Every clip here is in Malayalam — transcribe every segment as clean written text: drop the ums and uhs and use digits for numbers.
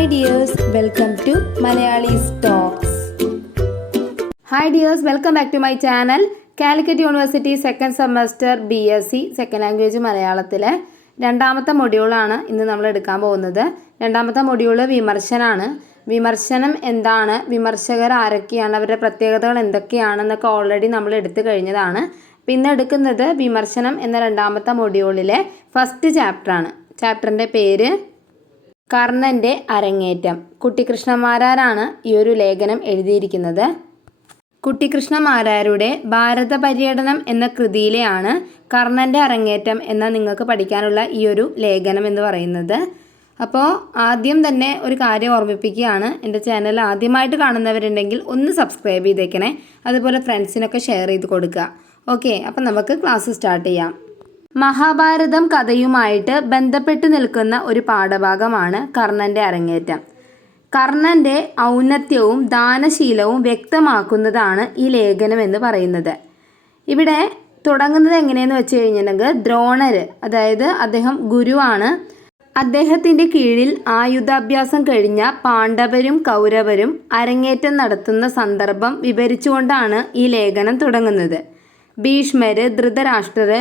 Hi dears, welcome to Malayali's Talks. Hi dears, welcome back to my channel. Calicut University second semester BSc second language മലയാളത്തിലെ രണ്ടാമത്തെ മൊഡ്യൂളാണ് ഇന്ന് നമ്മൾ എടുക്കാൻ പോകുന്നത്. രണ്ടാമത്തെ മൊഡ്യൂൾ വിമർശനാണ്. വിമർശനം എന്താണ്, വിമർശകർ ആരൊക്കെയാണ്, അവരുടെ പ്രത്യേകതകൾ എന്തൊക്കെയാണെന്നൊക്കെ ഓൾറെഡി നമ്മൾ എടുത്തു കഴിഞ്ഞതാണ്. പിന്നെ എടുക്കുന്നത് വിമർശനം എന്ന രണ്ടാമത്തെ മൊഡ്യൂളിലെ ഫസ്റ്റ് ചാപ്റ്ററാണ്. ചാപ്റ്ററിൻ്റെ പേര് കർണൻ്റെ അരങ്ങേറ്റം. കുട്ടിക്കൃഷ്ണമാരാരാണ് ഈ ഒരു ലേഖനം എഴുതിയിരിക്കുന്നത്. കുട്ടിക്കൃഷ്ണമാരാരുടെ ഭാരത പര്യടനം എന്ന കൃതിയിലെയാണ് കർണൻ്റെ അരങ്ങേറ്റം എന്ന നിങ്ങൾക്ക് പഠിക്കാനുള്ള ഈ ഒരു ലേഖനം എന്ന് പറയുന്നത്. അപ്പോൾ ആദ്യം തന്നെ ഒരു കാര്യം ഓർമ്മിപ്പിക്കുകയാണ്, എൻ്റെ ചാനൽ ആദ്യമായിട്ട് കാണുന്നവരുണ്ടെങ്കിൽ ഒന്ന് സബ്സ്ക്രൈബ് ചെയ്തേക്കണേ, അതുപോലെ ഫ്രണ്ട്സിനൊക്കെ ഷെയർ ചെയ്ത് കൊടുക്കുക. ഓക്കെ, അപ്പം നമുക്ക് ക്ലാസ് സ്റ്റാർട്ട് ചെയ്യാം. മഹാഭാരതം കഥയുമായിട്ട് ബന്ധപ്പെട്ട് നിൽക്കുന്ന ഒരു പാഠഭാഗമാണ് കർണൻ്റെ അരങ്ങേറ്റം. കർണൻ്റെ ഔന്നത്യവും ദാനശീലവും വ്യക്തമാക്കുന്നതാണ് ഈ ലേഖനം എന്ന് പറയുന്നത്. ഇവിടെ തുടങ്ങുന്നത് എങ്ങനെയെന്ന് വെച്ച് കഴിഞ്ഞിട്ടുണ്ടെങ്കിൽ ദ്രോണർ, അതായത് അദ്ദേഹം ഗുരുവാണ്, അദ്ദേഹത്തിൻ്റെ കീഴിൽ ആയുധാഭ്യാസം കഴിഞ്ഞ പാണ്ഡവരും കൗരവരും അരങ്ങേറ്റം നടത്തുന്ന സന്ദർഭം വിവരിച്ചുകൊണ്ടാണ് ഈ ലേഖനം തുടങ്ങുന്നത്. ഭീഷ്മർ, ധൃതരാഷ്ട്രർ,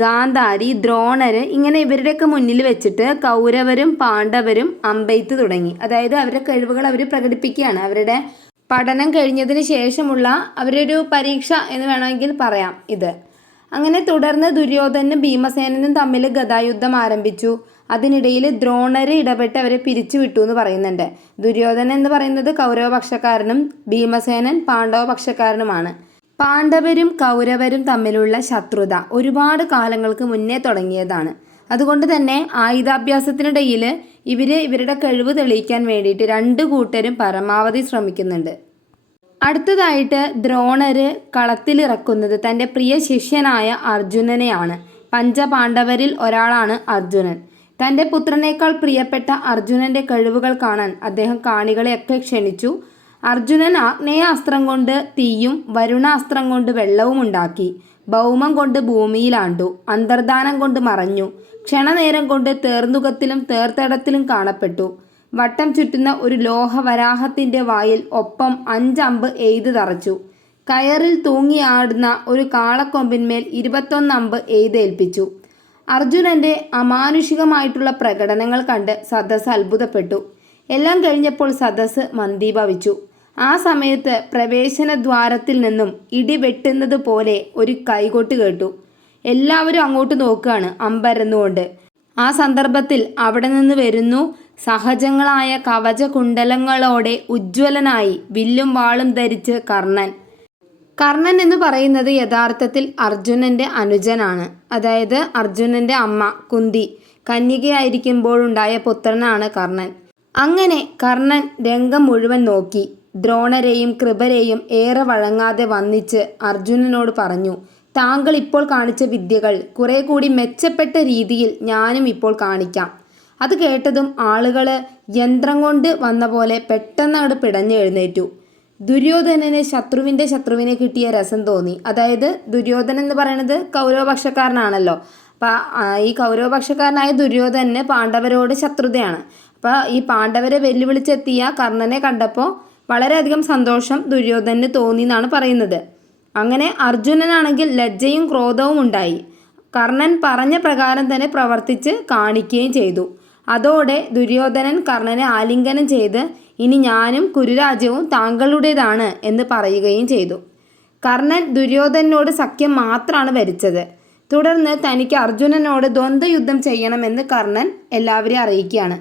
ഗാന്ധാരി, ദ്രോണർ, ഇങ്ങനെ ഇവരുടെയൊക്കെ മുന്നിൽ വെച്ചിട്ട് കൗരവരും പാണ്ഡവരും അമ്പെയ്ത്ത് തുടങ്ങി. അതായത് അവരുടെ കഴിവുകൾ അവർ പ്രകടിപ്പിക്കുകയാണ്. അവരുടെ പഠനം കഴിഞ്ഞതിന് ശേഷമുള്ള അവരൊരു പരീക്ഷ എന്ന് വേണമെങ്കിൽ പറയാം ഇത്. അങ്ങനെ തുടർന്ന് ദുര്യോധനും ഭീമസേനനും തമ്മിൽ ഗദായുദ്ധം ആരംഭിച്ചു. അതിനിടയിൽ ദ്രോണർ ഇടപെട്ട് അവരെ പിരിച്ചു വിട്ടു എന്ന് പറയുന്നുണ്ട്. ദുര്യോധനൻ എന്ന് പറയുന്നത് കൗരവപക്ഷക്കാരനും ഭീമസേനൻ പാണ്ഡവപക്ഷക്കാരനുമാണ്. പാണ്ഡവരും കൗരവരും തമ്മിലുള്ള ശത്രുത ഒരുപാട് കാലങ്ങൾക്ക് മുന്നേ തുടങ്ങിയതാണ്. അതുകൊണ്ട് തന്നെ ആയുധാഭ്യാസത്തിനിടയിൽ ഇവരുടെ കഴിവ് തെളിയിക്കാൻ വേണ്ടിയിട്ട് രണ്ടു കൂട്ടരും പരമാവധി ശ്രമിക്കുന്നുണ്ട്. അടുത്തതായിട്ട് ദ്രോണർ കളത്തിലിറക്കുന്നത് തൻ്റെ പ്രിയ ശിഷ്യനായ അർജുനനെയാണ്. പഞ്ചപാണ്ഡവരിൽ ഒരാളാണ് അർജുനൻ. തൻ്റെ പുത്രനേക്കാൾ പ്രിയപ്പെട്ട അർജുനൻ്റെ കഴിവുകൾ കാണാൻ അദ്ദേഹം കാണികളെയൊക്കെ ക്ഷണിച്ചു. അർജുനൻ ആഗ്നേയാസ്ത്രം കൊണ്ട് തീയും വരുണാസ്ത്രം കൊണ്ട് വെള്ളവും ഉണ്ടാക്കി. ഭൗമം കൊണ്ട് ഭൂമിയിലാണ്ടു. അന്തർധാനം കൊണ്ട് മറഞ്ഞു. ക്ഷണനേരം കൊണ്ട് തേർന്നുകത്തിലും തേർത്തടത്തിലും കാണപ്പെട്ടു. വട്ടം ചുറ്റുന്ന ഒരു ലോഹവരാഹത്തിൻ്റെ വായിൽ ഒപ്പം 5 അമ്പ് എയ്ത് തറച്ചു. കയറിൽ തൂങ്ങിയാടുന്ന ഒരു കാളക്കൊമ്പിന്മേൽ 21 അമ്പ് എയ്തേൽപ്പിച്ചു. അർജുനൻ്റെ അമാനുഷികമായിട്ടുള്ള പ്രകടനങ്ങൾ കണ്ട് സദസ്സ് അത്ഭുതപ്പെട്ടു. എല്ലാം കഴിഞ്ഞപ്പോൾ സദസ്സ് മന്ദീഭവിച്ചു. ആ സമയത്ത് പ്രവേശനദ്വാരത്തിൽ നിന്നും ഇടി വെട്ടുന്നത് പോലെ ഒരു കൈകൊട്ട് കേട്ടു. എല്ലാവരും അങ്ങോട്ട് നോക്കുകയാണ് അമ്പരന്നുകൊണ്ട്. ആ സന്ദർഭത്തിൽ അവിടെ നിന്ന് വരുന്നു സഹജങ്ങളായ കവചകുണ്ടലങ്ങളോടെ ഉജ്ജ്വലനായി വില്ലും വാളും ധരിച്ച് കർണൻ. കർണൻ എന്ന് പറയുന്നത് യഥാർത്ഥത്തിൽ അർജുനൻ്റെ അനുജനാണ്. അതായത് അർജുനൻ്റെ അമ്മ കുന്തി കന്യകയായിരിക്കുമ്പോഴുണ്ടായ പുത്രനാണ് കർണൻ. അങ്ങനെ കർണൻ രംഗം മുഴുവൻ നോക്കി. ദ്രോണരെയും കൃപരെയും ഏറെ വഴങ്ങാതെ വന്നിച്ച് അർജുനനോട് പറഞ്ഞു, താങ്കൾ ഇപ്പോൾ കാണിച്ച വിദ്യകൾ കുറെ കൂടി മെച്ചപ്പെട്ട രീതിയിൽ ഞാനും ഇപ്പോൾ കാണിക്കാം. അത് കേട്ടതും ആളുകൾ യന്ത്രം കൊണ്ട് വന്ന പോലെ പെട്ടെന്ന് അങ്ങോട്ട് പിടഞ്ഞ് എഴുന്നേറ്റു. ദുര്യോധനന് ശത്രുവിനെ കിട്ടിയ രസം തോന്നി. അതായത് ദുര്യോധനൻ എന്ന് പറയുന്നത് കൗരവപക്ഷക്കാരനാണല്ലോ. അപ്പം ഈ കൗരവപക്ഷക്കാരനായ ദുര്യോധനന് പാണ്ഡവരോട് ശത്രുതയാണ്. അപ്പോൾ ഈ പാണ്ഡവരെ വെല്ലുവിളിച്ചെത്തിയ കർണനെ കണ്ടപ്പോൾ വളരെയധികം സന്തോഷം ദുര്യോധനന് തോന്നി എന്നാണ് പറയുന്നത്. അങ്ങനെ അർജുനനാണെങ്കിൽ ലജ്ജയും ക്രോധവും ഉണ്ടായി. കർണൻ പറഞ്ഞ പ്രകാരം തന്നെ പ്രവർത്തിച്ച് കാണിക്കുകയും ചെയ്തു. അതോടെ ദുര്യോധനൻ കർണനെ ആലിംഗനം ചെയ്ത് ഇനി ഞാനും കുരുരാജ്യവും താങ്കളുടേതാണ് എന്ന് പറയുകയും ചെയ്തു. കർണൻ ദുര്യോധനനോട് സഖ്യം മാത്രമാണ് വരിച്ചത്. തുടർന്ന് തനിക്ക് അർജുനനോട് ദ്വന്ദ്വയുദ്ധം ചെയ്യണമെന്ന് കർണൻ എല്ലാവരെയും അറിയിക്കുകയാണ്.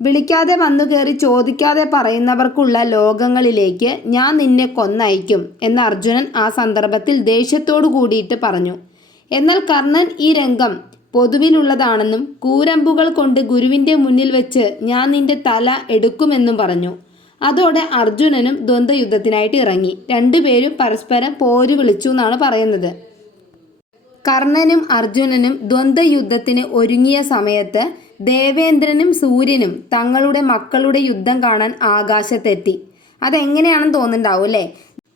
വിളിക്കാതെ വന്നു കയറി ചോദിക്കാതെ പറയുന്നവർക്കുള്ള ലോകങ്ങളിലേക്ക് ഞാൻ നിന്നെ കൊന്നയക്കും എന്ന് അർജുനൻ ആ സന്ദർഭത്തിൽ ദേഷ്യത്തോടു കൂടിയിട്ട് പറഞ്ഞു. എന്നാൽ കർണൻ ഈ രംഗം പൊതുവിലുള്ളതാണെന്നും കൂരമ്പുകൾ കൊണ്ട് ഗുരുവിൻ്റെ മുന്നിൽ വെച്ച് ഞാൻ നിന്റെ തല എടുക്കുമെന്നും പറഞ്ഞു. അതോടെ അർജുനനും ദ്വന്ദ്വയുദ്ധത്തിനായിട്ട് ഇറങ്ങി. രണ്ടുപേരും പരസ്പരം പോര് വിളിച്ചു എന്നാണ് പറയുന്നത്. കർണനും അർജുനനും ദ്വന്ദ്വയുദ്ധത്തിന് ഒരുങ്ങിയ സമയത്ത് ദേവേന്ദ്രനും സൂര്യനും തങ്ങളുടെ മക്കളുടെ യുദ്ധം കാണാൻ ആകാശത്തെത്തി. അതെങ്ങനെയാണെന്ന് തോന്നുന്നുണ്ടാവും അല്ലേ?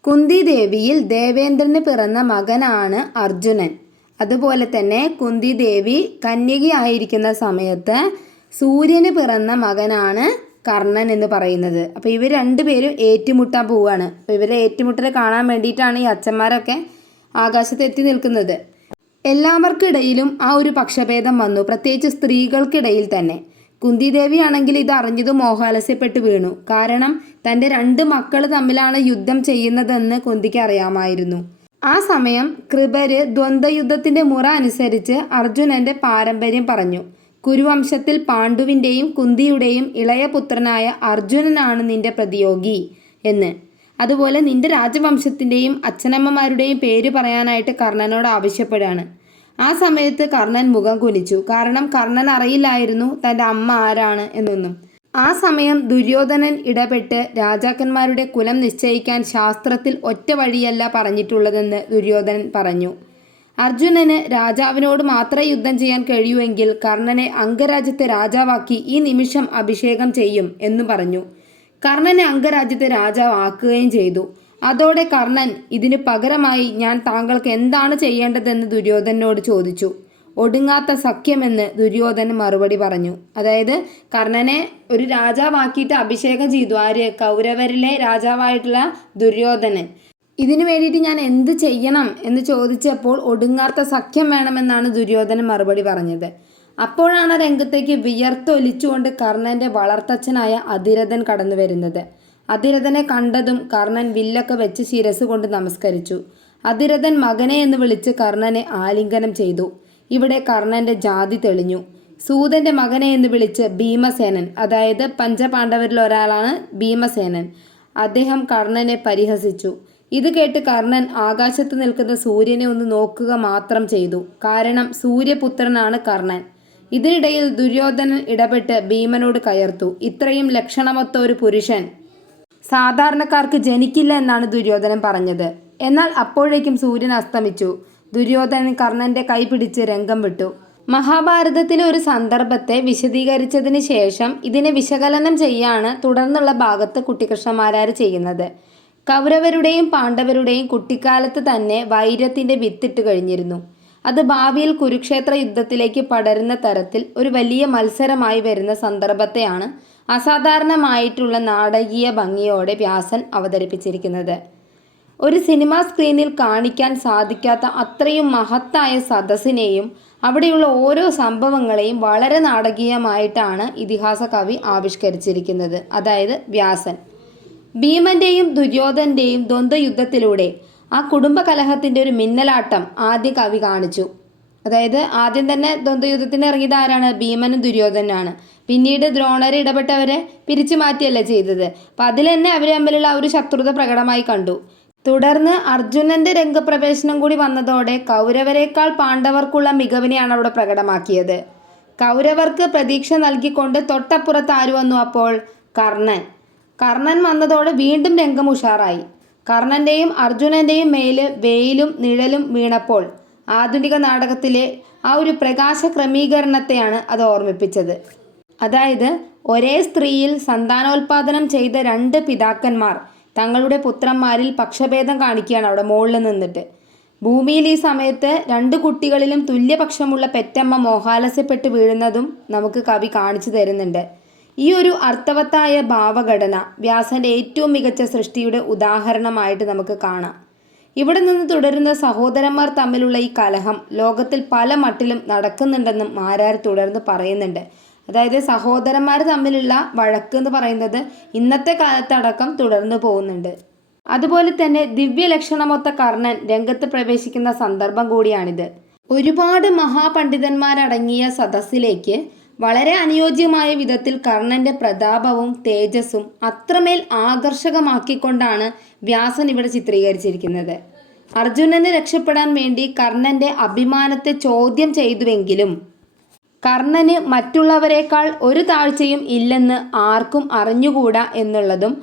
കുന്തി ദേവിയിൽ ദേവേന്ദ്രന് പിറന്ന മകനാണ് അർജുനൻ. അതുപോലെ തന്നെ കുന്തി ദേവി കന്യകയായിരിക്കുന്ന സമയത്ത് സൂര്യന് പിറന്ന മകനാണ് കർണൻ എന്ന് പറയുന്നത്. അപ്പോൾ ഇവർ രണ്ടുപേരും ഏറ്റുമുട്ടാൻ പോവുകയാണ്. അപ്പോൾ ഇവരെ ഏറ്റുമുട്ടൽ കാണാൻ വേണ്ടിയിട്ടാണ് ഈ അച്ഛന്മാരൊക്കെ ആകാശത്ത് എത്തി നിൽക്കുന്നത്. എല്ലാവർക്കിടയിലും ആ ഒരു പക്ഷഭേദം വന്നു, പ്രത്യേകിച്ച് സ്ത്രീകൾക്കിടയിൽ തന്നെ. കുന്തിദേവി ആണെങ്കിൽ ഇത് അറിഞ്ഞതും മോഹാലസ്യപ്പെട്ട് വീണു. കാരണം തൻ്റെ 2 മക്കൾ തമ്മിലാണ് യുദ്ധം ചെയ്യുന്നതെന്ന് കുന്തിക്ക് അറിയാമായിരുന്നു. ആ സമയം കൃപര് ദ്വന്ദ്വയുദ്ധത്തിൻ്റെ മുറ അനുസരിച്ച് അർജുനൻ്റെ പാരമ്പര്യം പറഞ്ഞു. കുരുവംശത്തിൽ പാണ്ഡുവിൻ്റെയും കുന്തിയുടെയും ഇളയ പുത്രനായ അർജുനനാണ് നിന്റെ പ്രതിയോഗി എന്ന്. അതുപോലെ നിന്റെ രാജവംശത്തിൻ്റെയും അച്ഛനമ്മമാരുടെയും പേര് പറയാനായിട്ട് കർണനോട് ആവശ്യപ്പെടുകയാണ്. ആ സമയത്ത് കർണൻ മുഖം കുനിച്ചു. കാരണം കർണൻ അറിയില്ലായിരുന്നു തൻ്റെ അമ്മ ആരാണ് എന്നൊന്നും. ആ സമയം ദുര്യോധനൻ ഇടപെട്ട് രാജാക്കന്മാരുടെ കുലം നിശ്ചയിക്കാൻ ശാസ്ത്രത്തിൽ ഒറ്റ വഴിയല്ല പറഞ്ഞിട്ടുള്ളതെന്ന് ദുര്യോധനൻ പറഞ്ഞു. അർജുനന് രാജാവിനോട് മാത്രമേ യുദ്ധം ചെയ്യാൻ കഴിയൂവെങ്കിൽ കർണനെ അംഗരാജ്യത്തെ രാജാവാക്കി ഈ നിമിഷം അഭിഷേകം ചെയ്യും എന്ന് പറഞ്ഞു. കർണനെ അംഗരാജ്യത്തെ രാജാവാക്കുകയും ചെയ്തു. അതോടെ കർണൻ ഇതിനു പകരമായി ഞാൻ താങ്കൾക്ക് എന്താണ് ചെയ്യേണ്ടതെന്ന് ദുര്യോധനോട് ചോദിച്ചു. ഒടുങ്ങാത്ത സഖ്യമെന്ന് ദുര്യോധനൻ മറുപടി പറഞ്ഞു. അതായത് കർണനെ ഒരു രാജാവാക്കിയിട്ട് അഭിഷേകം ചെയ്തു. ആര്? കൗരവരിലെ രാജാവായിട്ടുള്ള ദുര്യോധനൻ. ഇതിനു വേണ്ടിയിട്ട് ഞാൻ എന്ത് ചെയ്യണം എന്ന് ചോദിച്ചപ്പോൾ ഒടുങ്ങാത്ത സഖ്യം വേണമെന്നാണ് ദുര്യോധനൻ മറുപടി പറഞ്ഞത്. അപ്പോഴാണ് രംഗത്തേക്ക് വിയർത്തൊലിച്ചുകൊണ്ട് കർണൻ്റെ വളർത്തച്ഛനായ അതിരഥൻ കടന്നു വരുന്നത്. അതിരഥനെ കണ്ടതും കർണൻ വില്ലൊക്കെ വെച്ച് ശിരസ് കൊണ്ട് നമസ്കരിച്ചു. അതിരഥൻ മകനെ എന്ന് വിളിച്ച് കർണനെ ആലിംഗനം ചെയ്തു. ഇവിടെ കർണൻ്റെ ജാതി തെളിഞ്ഞു. സൂതൻ്റെ മകനെ എന്ന് വിളിച്ച് ഭീമസേനൻ, അതായത് പഞ്ചപാണ്ഡവരിൽ ഒരാളാണ് ഭീമസേനൻ, അദ്ദേഹം കർണനെ പരിഹസിച്ചു. ഇത് കേട്ട് കർണൻ ആകാശത്ത് നിൽക്കുന്ന സൂര്യനെ ഒന്ന് നോക്കുക മാത്രം ചെയ്തു. കാരണം സൂര്യപുത്രനാണ് കർണൻ. ഇതിനിടയിൽ ദുര്യോധനൻ ഇടപെട്ട് ഭീമനോട് കയർത്തു. ഇത്രയും ലക്ഷണമൊത്ത ഒരു പുരുഷൻ സാധാരണക്കാർക്ക് ജനിക്കില്ല എന്നാണ് ദുര്യോധനൻ പറഞ്ഞത്. എന്നാൽ അപ്പോഴേക്കും സൂര്യൻ അസ്തമിച്ചു. ദുര്യോധനൻ കർണന്റെ കൈ പിടിച്ച് രംഗം വിട്ടു. മഹാഭാരതത്തിലെ ഒരു സന്ദർഭത്തെ വിശദീകരിച്ചതിന് ശേഷം ഇതിനെ വിശകലനം ചെയ്യാണ് തുടർന്നുള്ള ഭാഗത്ത് കുട്ടിക്കൃഷ്ണമാരാർ ചെയ്യുന്നത്. കൗരവരുടെയും പാണ്ഡവരുടെയും കുട്ടിക്കാലത്ത് തന്നെ വൈര്യത്തിൻ്റെ വിത്തിട്ട് കഴിഞ്ഞിരുന്നു. അത് ഭാവിയിൽ കുരുക്ഷേത്ര യുദ്ധത്തിലേക്ക് പടരുന്ന തരത്തിൽ ഒരു വലിയ മത്സരമായി വരുന്ന സന്ദർഭത്തെയാണ് അസാധാരണമായിട്ടുള്ള നാടകീയ ഭംഗിയോടെ വ്യാസൻ അവതരിപ്പിച്ചിരിക്കുന്നത്. ഒരു സിനിമാ സ്ക്രീനിൽ കാണിക്കാൻ സാധിക്കാത്ത അത്രയും മഹത്തായ സദസ്സിനെയും അവിടെയുള്ള ഓരോ സംഭവങ്ങളെയും വളരെ നാടകീയമായിട്ടാണ് ഇതിഹാസ കവി ആവിഷ്കരിച്ചിരിക്കുന്നത്, അതായത് വ്യാസൻ. ഭീമന്റെയും ദുര്യോധനന്റെയും ദ്വന്ദ്വയുദ്ധത്തിലൂടെ ആ കുടുംബകലഹത്തിൻ്റെ ഒരു മിന്നലാട്ടം ആദ്യ കവി കാണിച്ചു. അതായത് ആദ്യം തന്നെ ദ്വന്ദ്വയുദ്ധത്തിന് ഇറങ്ങിയത് ആരാണ്? ഭീമനും ദുര്യോധനാണ്. പിന്നീട് ദ്രോണരെ ഇടപെട്ടവരെ പിരിച്ചു മാറ്റിയല്ല ചെയ്തത്. അപ്പം അതിൽ തന്നെ അവർ തമ്മിലുള്ള ആ ഒരു ശത്രുത പ്രകടമായി കണ്ടു. തുടർന്ന് അർജുനന്റെ രംഗപ്രവേശനം കൂടി വന്നതോടെ കൗരവരെക്കാൾ പാണ്ഡവർക്കുള്ള മികവിനെയാണ് അവിടെ പ്രകടമാക്കിയത്. കൗരവർക്ക് പ്രതീക്ഷ നൽകിക്കൊണ്ട് തൊട്ടപ്പുറത്ത് ആര് വന്നു? അപ്പോൾ കർണൻ വന്നതോടെ വീണ്ടും രംഗം ഉഷാറായി. കർണന്റെയും അർജുനന്റെയും മേല് വെയിലും നിഴലും വീണപ്പോൾ ആധുനിക നാടകത്തിലെ ആ ഒരു പ്രകാശ ക്രമീകരണത്തെയാണ് അത് ഓർമ്മിപ്പിച്ചത്. അതായത് ഒരേ സ്ത്രീയിൽ സന്താനോൽപാദനം ചെയ്ത 2 പിതാക്കന്മാർ തങ്ങളുടെ പുത്രന്മാരിൽ പക്ഷഭേദം കാണിക്കുകയാണ് അവിടെ മുകളിൽ നിന്നിട്ട്. ഭൂമിയിൽ ഈ സമയത്ത് 2 കുട്ടികളിലും തുല്യപക്ഷമുള്ള പെറ്റമ്മ മോഹാലസ്യപ്പെട്ട് വീഴുന്നതും നമുക്ക് കവി കാണിച്ചു തരുന്നുണ്ട്. ഈ ഒരു അർത്ഥവത്തായ ഭാവഘടന വ്യാസന്റെ ഏറ്റവും മികച്ച സൃഷ്ടിയുടെ ഉദാഹരണമായിട്ട് നമുക്ക് കാണാം. ഇവിടെ നിന്ന് തുടരുന്ന സഹോദരന്മാർ തമ്മിലുള്ള ഈ കലഹം ലോകത്തിൽ പല മട്ടിലും നടക്കുന്നുണ്ടെന്നും മാരാർ തുടർന്ന് പറയുന്നുണ്ട്. അതായത് സഹോദരന്മാർ തമ്മിലുള്ള വഴക്ക് എന്ന് പറയുന്നത് ഇന്നത്തെ കാലത്തടക്കം തുടർന്നു പോകുന്നുണ്ട്. അതുപോലെ തന്നെ ദിവ്യലക്ഷണമൊത്ത കർണൻ രംഗത്ത് പ്രവേശിക്കുന്ന സന്ദർഭം കൂടിയാണിത്. ഒരുപാട് മഹാപണ്ഡിതന്മാരടങ്ങിയ സദസ്സിലേക്ക് വളരെ അനുയോജ്യമായ വിധത്തിൽ കർണന്റെ പ്രതാപവും തേജസ്സും അത്രമേൽ ആകർഷകമാക്കിക്കൊണ്ടാണ് വ്യാസൻ ഇവിടെ ചിത്രീകരിച്ചിരിക്കുന്നത്. അർജുനന് രക്ഷപ്പെടാൻ വേണ്ടി കർണന്റെ അഭിമാനത്തെ ചോദ്യം ചെയ്തുവെങ്കിലും കർണന് മറ്റുള്ളവരെക്കാൾ ഒരു താഴ്ചയും ഇല്ലെന്ന് ആർക്കും അറിഞ്ഞുകൂടാ എന്നുള്ളതും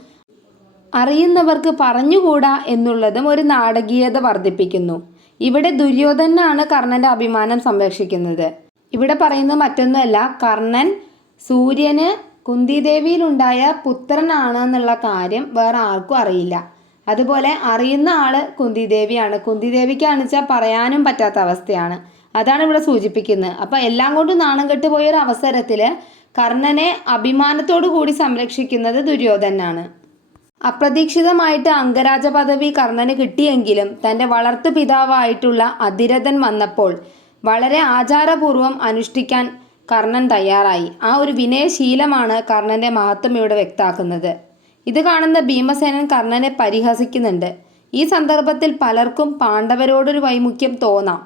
അറിയുന്നവർക്ക് പറഞ്ഞുകൂടാ എന്നുള്ളതും ഒരു നാടകീയത വർദ്ധിപ്പിക്കുന്നു. ഇവിടെ ദുര്യോധനാണ് കർണന്റെ അഭിമാനം സംരക്ഷിക്കുന്നത്. ഇവിടെ പറയുന്നത് മറ്റൊന്നുമല്ല, കർണൻ സൂര്യന് കുന്തിദേവിയിലുണ്ടായ പുത്രനാണ് എന്നുള്ള കാര്യം വേറെ ആർക്കും അറിയില്ല. അതുപോലെ അറിയുന്ന ആള് കുന്തിദേവിയാണ്. കുന്തിദേവിക്കാണെന്ന് വെച്ചാൽ പറയാനും പറ്റാത്ത അവസ്ഥയാണ്. അതാണ് ഇവിടെ സൂചിപ്പിക്കുന്നത്. അപ്പം എല്ലാം കൊണ്ടും നാണം കെട്ടുപോയൊരു അവസരത്തിൽ കർണനെ അഭിമാനത്തോടു കൂടി സംരക്ഷിക്കുന്നത് ദുര്യോധനാണ്. അപ്രതീക്ഷിതമായിട്ട് അംഗരാജ പദവി കർണന് കിട്ടിയെങ്കിലും തൻ്റെ വളർത്തു പിതാവായിട്ടുള്ള അതിരഥൻ വന്നപ്പോൾ വളരെ ആചാരപൂർവം അനുഷ്ഠിക്കാൻ കർണൻ തയ്യാറായി. ആ ഒരു വിനയശീലമാണ് കർണന്റെ മഹത്വം ഇവിടെ വ്യക്തമാക്കുന്നത്. ഇത് കാണുന്ന ഭീമസേനൻ കർണനെ പരിഹസിക്കുന്നുണ്ട്. ഈ സന്ദർഭത്തിൽ പലർക്കും പാണ്ഡവരോടൊരു വൈമുഖ്യം തോന്നാം,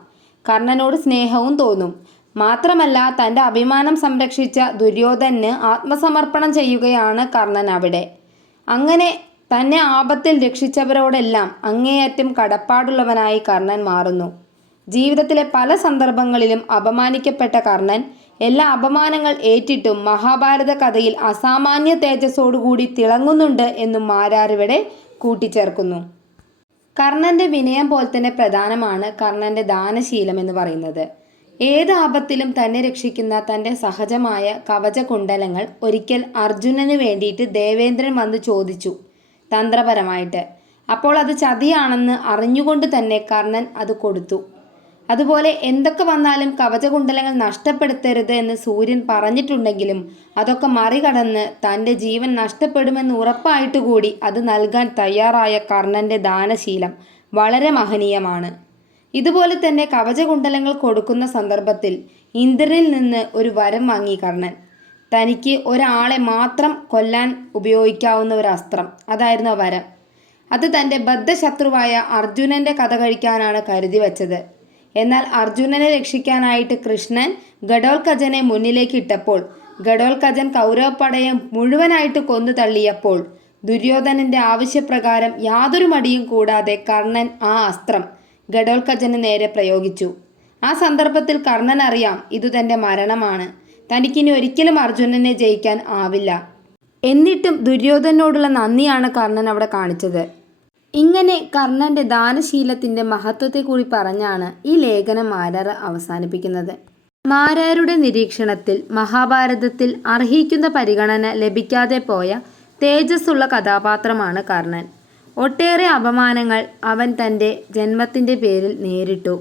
കർണനോട് സ്നേഹവും തോന്നും. മാത്രമല്ല തൻ്റെ അഭിമാനം സംരക്ഷിച്ച ദുര്യോധനന് ആത്മസമർപ്പണം ചെയ്യുകയാണ് കർണൻ അവിടെ. അങ്ങനെ തന്നെ ആപത്തിൽ രക്ഷിച്ചവരോടെല്ലാം അങ്ങേയറ്റം കടപ്പാടുള്ളവനായി കർണൻ മാറുന്നു. ജീവിതത്തിലെ പല സന്ദർഭങ്ങളിലും അപമാനിക്കപ്പെട്ട കർണൻ എല്ലാ അപമാനങ്ങൾ ഏറ്റിട്ടും മഹാഭാരത കഥയിൽ അസാമാന്യ തേജസ്സോടുകൂടി തിളങ്ങുന്നുണ്ട് എന്നും മാരാരിവിടെ കൂട്ടിച്ചേർക്കുന്നു. കർണന്റെ വിനയം പോലെ തന്നെ പ്രധാനമാണ് കർണന്റെ ദാനശീലം എന്ന് പറയുന്നത്. ഏത് ആപത്തിലും തന്നെ രക്ഷിക്കുന്ന തൻ്റെ സഹജമായ കവചകുണ്ടലങ്ങൾ ഒരിക്കൽ അർജുനന് വേണ്ടിയിട്ട് ദേവേന്ദ്രൻ വന്ന് ചോദിച്ചു തന്ത്രപരമായിട്ട്. അപ്പോൾ അത് ചതിയാണെന്ന് അറിഞ്ഞുകൊണ്ട് തന്നെ കർണൻ അത് കൊടുത്തു. അതുപോലെ എന്തൊക്കെ വന്നാലും കവചകുണ്ടലങ്ങൾ നഷ്ടപ്പെടുത്തരുത് എന്ന് സൂര്യൻ പറഞ്ഞിട്ടുണ്ടെങ്കിലും അതൊക്കെ മറികടന്ന് തൻ്റെ ജീവൻ നഷ്ടപ്പെടുമെന്ന് ഉറപ്പായിട്ട് കൂടി അത് നൽകാൻ തയ്യാറായ കർണന്റെ ദാനശീലം വളരെ മഹനീയമാണ്. ഇതുപോലെ തന്നെ കവചകുണ്ടലങ്ങൾ കൊടുക്കുന്ന സന്ദർഭത്തിൽ ഇന്ദ്രനിൽ നിന്ന് ഒരു വരം വാങ്ങി കർണൻ. തനിക്ക് ഒരാളെ മാത്രം കൊല്ലാൻ ഉപയോഗിക്കാവുന്ന ഒരു അസ്ത്രം, അതായിരുന്നു ആ വരം. അത് തൻ്റെ ബദ്ധശത്രുവായ അർജുനന്റെ കഥ കഴിക്കാനാണ് കരുതി വച്ചത്. എന്നാൽ അർജുനനെ രക്ഷിക്കാനായിട്ട് കൃഷ്ണൻ ഘടോൽകജനെ മുന്നിലേക്ക് ഇട്ടപ്പോൾ ഘടോൽകജൻ കൗരവപ്പടയെ മുഴുവനായിട്ട് കൊന്നു തള്ളിയപ്പോൾ ദുര്യോധനന്റെ ആവശ്യപ്രകാരം യാതൊരു മടിയും കൂടാതെ കർണൻ ആ അസ്ത്രം ഘടോൽകജന് നേരെ പ്രയോഗിച്ചു. ആ സന്ദർഭത്തിൽ കർണൻ അറിയാം ഇത് തൻ്റെ മരണമാണ്, തനിക്കിനി ഒരിക്കലും അർജുനനെ ജയിക്കാൻ ആവില്ല. എന്നിട്ടും ദുര്യോധനോടുള്ള നന്ദിയാണ് കർണൻ അവിടെ കാണിച്ചത്. ഇങ്ങനെ കർണന്റെ ദാനശീലത്തിന്റെ മഹത്വത്തെ കൂടി പറഞ്ഞാണ് ഈ ലേഖനം മാരാർ അവസാനിപ്പിക്കുന്നത്. മാരാരുടെ നിരീക്ഷണത്തിൽ മഹാഭാരതത്തിൽ അർഹിക്കുന്ന പരിഗണന ലഭിക്കാതെ പോയ തേജസ്സുള്ള കഥാപാത്രമാണ് കർണൻ. ഒട്ടേറെ അപമാനങ്ങൾ അവൻ തൻ്റെ ജന്മത്തിൻ്റെ പേരിൽ നേരിട്ടു.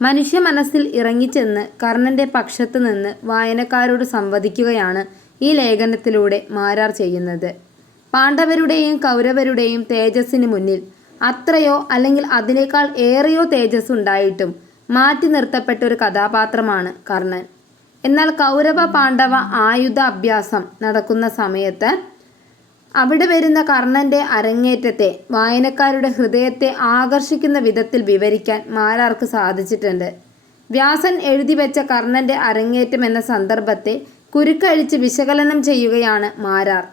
മനുഷ്യ മനസ്സിൽ ഇറങ്ങിച്ചെന്ന് കർണന്റെ പക്ഷത്ത് നിന്ന് വായനക്കാരോട് സംവദിക്കുകയാണ് ഈ ലേഖനത്തിലൂടെ മാരാർ ചെയ്യുന്നത്. പാണ്ഡവരുടെയും കൗരവരുടെയും തേജസ്സിന് മുന്നിൽ അത്രയോ അല്ലെങ്കിൽ അതിനേക്കാൾ ഏറെയോ തേജസ് ഉണ്ടായിട്ടും മാറ്റി നിർത്തപ്പെട്ട ഒരു കഥാപാത്രമാണ് കർണൻ. എന്നാൽ കൗരവ പാണ്ഡവ ആയുധ അഭ്യാസം നടക്കുന്ന സമയത്ത് അവിടെ വരുന്ന കർണന്റെ അരങ്ങേറ്റത്തെ വായനക്കാരുടെ ഹൃദയത്തെ ആകർഷിക്കുന്ന വിധത്തിൽ വിവരിക്കാൻ മാരാർക്ക് സാധിച്ചിട്ടുണ്ട്. വ്യാസൻ എഴുതി വെച്ച കർണന്റെ അരങ്ങേറ്റം എന്ന സന്ദർഭത്തെ കുരുക്കഴിച്ച് വിശകലനം ചെയ്യുകയാണ് മാരാർ.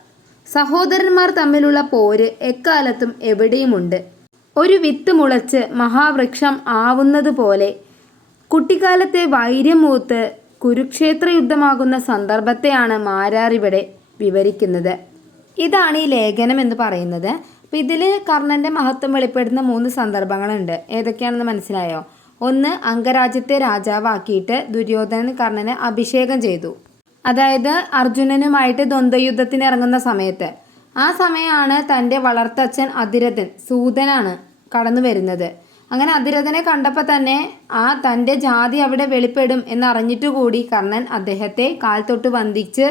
സഹോദരന്മാർ തമ്മിലുള്ള പോര് എക്കാലത്തും എവിടെയുമുണ്ട്. ഒരു വിത്ത് മുളച്ച് മഹാവൃക്ഷം ആവുന്നത് പോലെ കുട്ടിക്കാലത്തെ വൈര്യം മൂത്ത് കുരുക്ഷേത്ര യുദ്ധമാകുന്ന സന്ദർഭത്തെയാണ് മാരാർ ഇവിടെ വിവരിക്കുന്നത്. ഇതാണ് ഈ ലേഖനം എന്ന് പറയുന്നത്. അപ്പം ഇതിൽ കർണന്റെ മഹത്വം വെളിപ്പെടുന്ന 3 സന്ദർഭങ്ങളുണ്ട്. ഏതൊക്കെയാണെന്ന് മനസ്സിലായോ? ഒന്ന്, അംഗരാജ്യത്തെ രാജാവാക്കിയിട്ട് ദുര്യോധനൻ കർണനെ അഭിഷേകം ചെയ്തു. അതായത് അർജുനനുമായിട്ട് ദ്വന്ദ്വയുദ്ധത്തിന് ഇറങ്ങുന്ന സമയത്ത്. ആ സമയമാണ് തൻ്റെ വളർത്തച്ഛൻ അതിരഥൻ, സൂതനാണ് കടന്നു വരുന്നത്. അങ്ങനെ അതിരഥനെ കണ്ടപ്പോൾ തന്നെ തൻ്റെ ജാതി അവിടെ വെളിപ്പെടും എന്നറിഞ്ഞിട്ട് കൂടി കർണൻ അദ്ദേഹത്തെ കാൽ തൊട്ട് വന്ദിച്ച്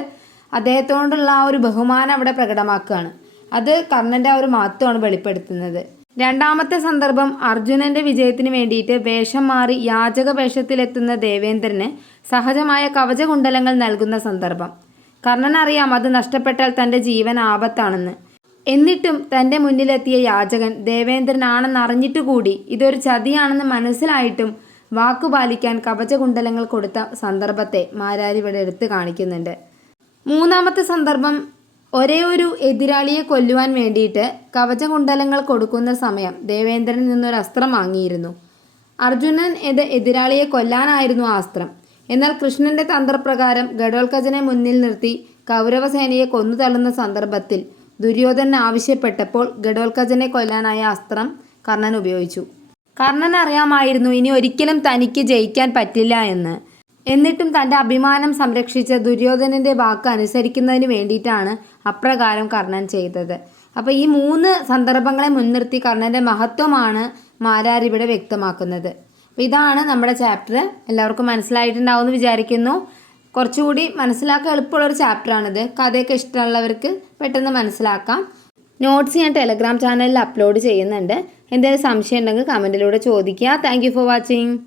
അദ്ദേഹത്തോടുള്ള ആ ഒരു ബഹുമാനം അവിടെ പ്രകടമാക്കുകയാണ്. അത് കർണന്റെ ആ ഒരു മഹത്വമാണ് വെളിപ്പെടുത്തുന്നത്. രണ്ടാമത്തെ സന്ദർഭം അർജുനന്റെ വിജയത്തിന് വേണ്ടിയിട്ട് വേഷം മാറി യാചക വേഷത്തിലെത്തുന്ന ദേവേന്ദ്രന് സഹജമായ കവചകുണ്ടലങ്ങൾ നൽകുന്ന സന്ദർഭം. കർണൻ അറിയാം അത് നഷ്ടപ്പെട്ടാൽ തൻ്റെ ജീവൻ ആപത്താണെന്ന്. എന്നിട്ടും തൻ്റെ മുന്നിലെത്തിയ യാചകൻ ദേവേന്ദ്രനാണെന്ന് അറിഞ്ഞിട്ട് കൂടി ഇതൊരു ചതിയാണെന്ന് മനസ്സിലായിട്ടും വാക്കുപാലിക്കാൻ കവചകുണ്ടലങ്ങൾ കൊടുത്ത സന്ദർഭത്തെ മാരാരി ഇവിടെ എടുത്തു കാണിക്കുന്നുണ്ട്. മൂന്നാമത്തെ സന്ദർഭം, ഒരേ ഒരു എതിരാളിയെ കൊല്ലുവാൻ വേണ്ടിയിട്ട് കവചകുണ്ടലങ്ങൾ കൊടുക്കുന്ന സമയം ദേവേന്ദ്രനിൽ നിന്നൊരു അസ്ത്രം വാങ്ങിയിരുന്നു. അർജുനൻ എതിരാളിയെ കൊല്ലാനായിരുന്നു ആ അസ്ത്രം. എന്നാൽ കൃഷ്ണന്റെ തന്ത്രപ്രകാരം ഘടോൽകജനെ മുന്നിൽ നിർത്തി കൗരവസേനയെ കൊന്നു തള്ളുന്ന സന്ദർഭത്തിൽ ദുര്യോധനൻ ആവശ്യപ്പെട്ടപ്പോൾ ഘടോൽകജനെ കൊല്ലാനായ അസ്ത്രം കർണൻ ഉപയോഗിച്ചു. കർണൻ അറിയാമായിരുന്നു ഇനി ഒരിക്കലും തനിക്ക് ജയിക്കാൻ പറ്റില്ല എന്ന്. എന്നിട്ടും തൻ്റെ അഭിമാനം സംരക്ഷിച്ച ദുര്യോധനൻ്റെ വാക്ക് അനുസരിക്കുന്നതിന് വേണ്ടിയിട്ടാണ് അപ്രകാരം കർണൻ ചെയ്തത്. അപ്പോൾ ഈ 3 സന്ദർഭങ്ങളെ മുൻനിർത്തി കർണൻ്റെ മഹത്വമാണ് മാരാർ ഇവിടെ വ്യക്തമാക്കുന്നത്. അപ്പോൾ ഇതാണ് നമ്മുടെ ചാപ്റ്റർ. എല്ലാവർക്കും മനസ്സിലായിട്ടുണ്ടാവുമെന്ന് വിചാരിക്കുന്നു. കുറച്ചുകൂടി മനസ്സിലാക്കാൻ എളുപ്പമുള്ളൊരു ചാപ്റ്ററാണിത്. കഥയൊക്കെ ഇഷ്ടമുള്ളവർക്ക് പെട്ടെന്ന് മനസ്സിലാക്കാം. നോട്ട്സ് ഞാൻ ടെലഗ്രാം ചാനലിൽ അപ്ലോഡ് ചെയ്യുന്നുണ്ട്. എന്തെങ്കിലും സംശയം ഉണ്ടെങ്കിൽ കമൻറ്റിലൂടെ ചോദിക്കുക. Thank you for watching.